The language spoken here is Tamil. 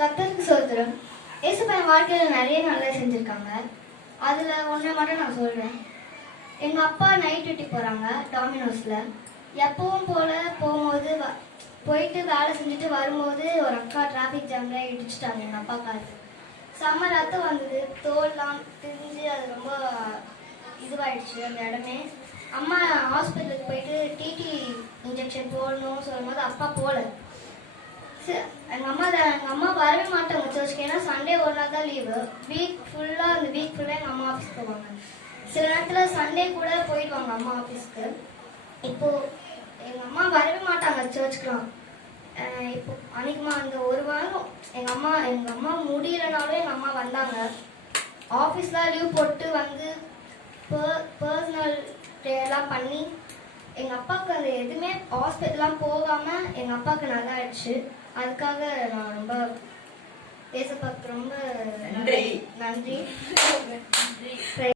கர்த்தருக்கு ஸ்தோத்திரம். ஏசப்பா என் வாழ்க்கையில் நிறைய நல்லா செஞ்சுருக்காங்க. அதில் ஒன்றை மட்டும் நான் சொல்கிறேன். எங்கள் அப்பா நைட் டியூட்டி போகிறாங்க டாமினோஸில். எப்பவும் போல் போகும்போது போயிட்டு வேலை செஞ்சுட்டு வரும்போது ஒரு அக்கா டிராஃபிக் ஜாமில் இடிச்சிட்டாங்க எங்கள் அப்பா காருக்கு. செம்ம ரத்தம் வந்தது, தோல்லாம் திரிஞ்சு அது ரொம்ப இதுவாகிடுச்சு அந்த இடமே. அம்மா ஹாஸ்பிட்டலுக்கு போயிட்டு டிடி இன்ஜெக்ஷன் போடணும்னு சொல்லும்போது அப்பா போகல. எங்கள் அம்மா வரவே மாட்டாங்க சர்ச்சுக்கு. ஏன்னா சண்டே ஒரு நாள் தான் லீவு. வீக் ஃபுல்லாக எங்கள் அம்மா ஆஃபீஸ் போவாங்க. சில நேரத்தில் சண்டே கூட போயிடுவாங்க அம்மா ஆஃபீஸ்க்கு. இப்போது எங்கள் அம்மா வரவே மாட்டாங்க சர்ச்சுக்கெலாம். இப்போ அன்றைக்குமா அந்த ஒரு வாரம் எங்கள் அம்மா முடியலனாலும் எங்கள் அம்மா வந்தாங்க. ஆஃபீஸ்லாம் லீவ் போட்டு வந்து பர்சனல் ப்ரேயர்லாம் பண்ணி எங்கள் அப்பாவுக்கு அந்த எதுவுமே ஹாஸ்பிட்டல்லாம் போகாமல் எங்கள் அப்பாவுக்கு நல்லா ஆயிடுச்சு. அதுக்காக நான் ரொம்ப ஏசப்பாவுக்கு ரொம்ப நன்றி.